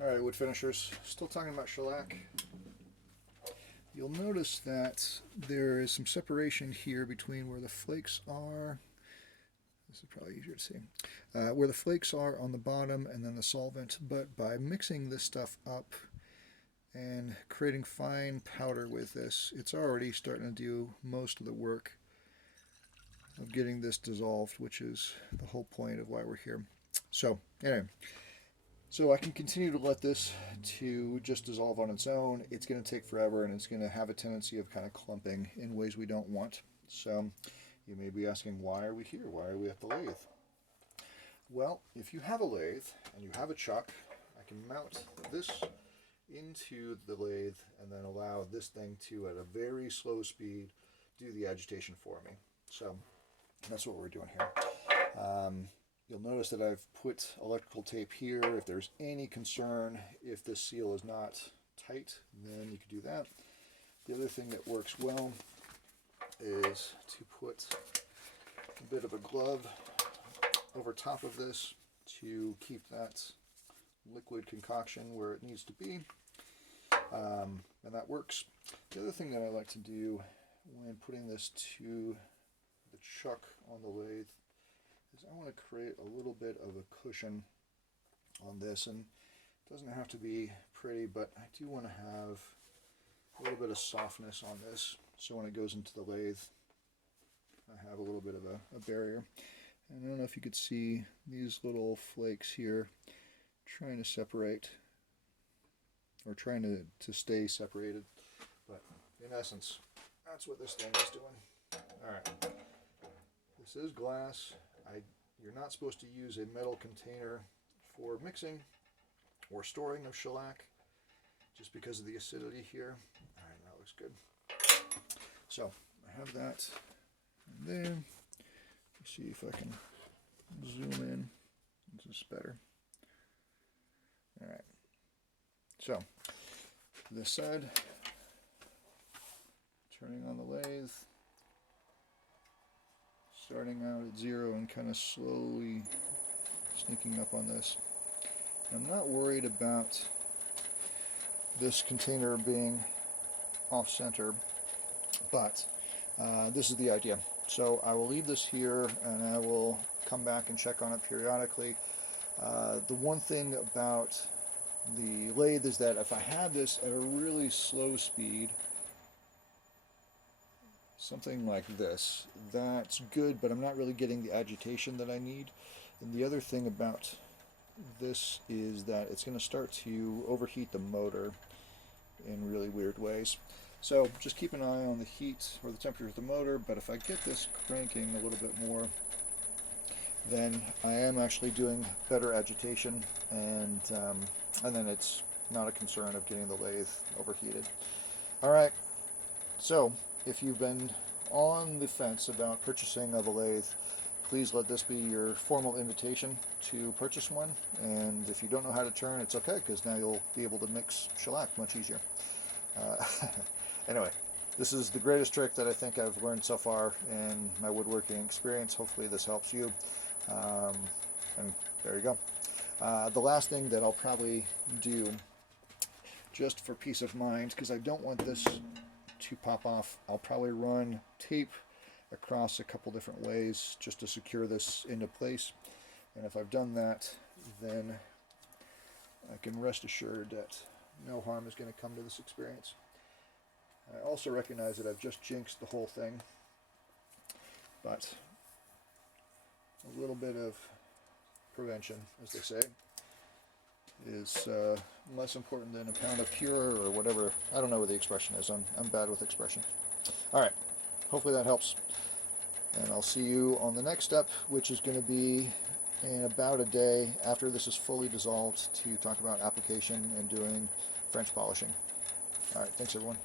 Alright, wood finishers, still talking about shellac. You'll notice that there is some separation here between where the flakes are. This is probably easier to see. Where the flakes are on the bottom and then the solvent, but by mixing this stuff up and creating fine powder with this, it's already starting to do most of the work of getting this dissolved, which is the whole point of why we're here. So anyway, so I can continue to let this to just dissolve on its own. It's going to take forever and it's going to have a tendency of kind of clumping in ways we don't want. So you may be asking, why are we here? Why are we at the lathe? Well, if you have a lathe and you have a chuck, I can mount this into the lathe and then allow this thing to, at a very slow speed, do the agitation for me. So that's what we're doing here. You'll notice that I've put electrical tape here. If there's any concern, if this seal is not tight, then you can do that. The other thing that works well is to put a bit of a glove over top of this to keep that liquid concoction where it needs to be, and that works. The other thing that I like to do when putting this to the chuck on the lathe is I want to create a little bit of a cushion on this, and it doesn't have to be pretty, but I do want to have a little bit of softness on this, so when it goes into the lathe I have a little bit of a barrier. And I don't know if you could see these little flakes here trying to separate, or trying to stay separated, but in essence that's what this thing is doing. Alright, this is glass. You're not supposed to use a metal container for mixing or storing of shellac, just because of the acidity here. Alright, that looks good. So I have that there. Let's see if I can zoom in. This is better. Alright, so this side, turning on the lathe, starting out at 0 and kind of slowly sneaking up on this. I'm not worried about this container being off center, but this is the idea. So I will leave this here and I will come back and check on it periodically. The one thing about the lathe is that if I had this at a really slow speed, something like this, that's good, but I'm not really getting the agitation that I need. And the other thing about this is that it's going to start to overheat the motor in really weird ways. So just keep an eye on the heat or the temperature of the motor, but if I get this cranking a little bit more, then I am actually doing better agitation, and then it's not a concern of getting the lathe overheated. Alright, so if you've been on the fence about purchasing of a lathe, please let this be your formal invitation to purchase one. And if you don't know how to turn, it's okay, because now you'll be able to mix shellac much easier. Anyway, this is the greatest trick that I think I've learned so far in my woodworking experience. Hopefully this helps you. And there you go. The last thing that I'll probably do, just for peace of mind, because I don't want this to pop off, I'll probably run tape across a couple different ways just to secure this into place. And if I've done that, then I can rest assured that no harm is going to come to this experience. I also recognize that I've just jinxed the whole thing, but a little bit of prevention, as they say, is less important than a pound of cure, or whatever. I don't know what the expression is. I'm bad with expression. Alright, hopefully that helps. And I'll see you on the next step, which is going to be in about a day after this is fully dissolved, to talk about application and doing French polishing. Alright, thanks everyone.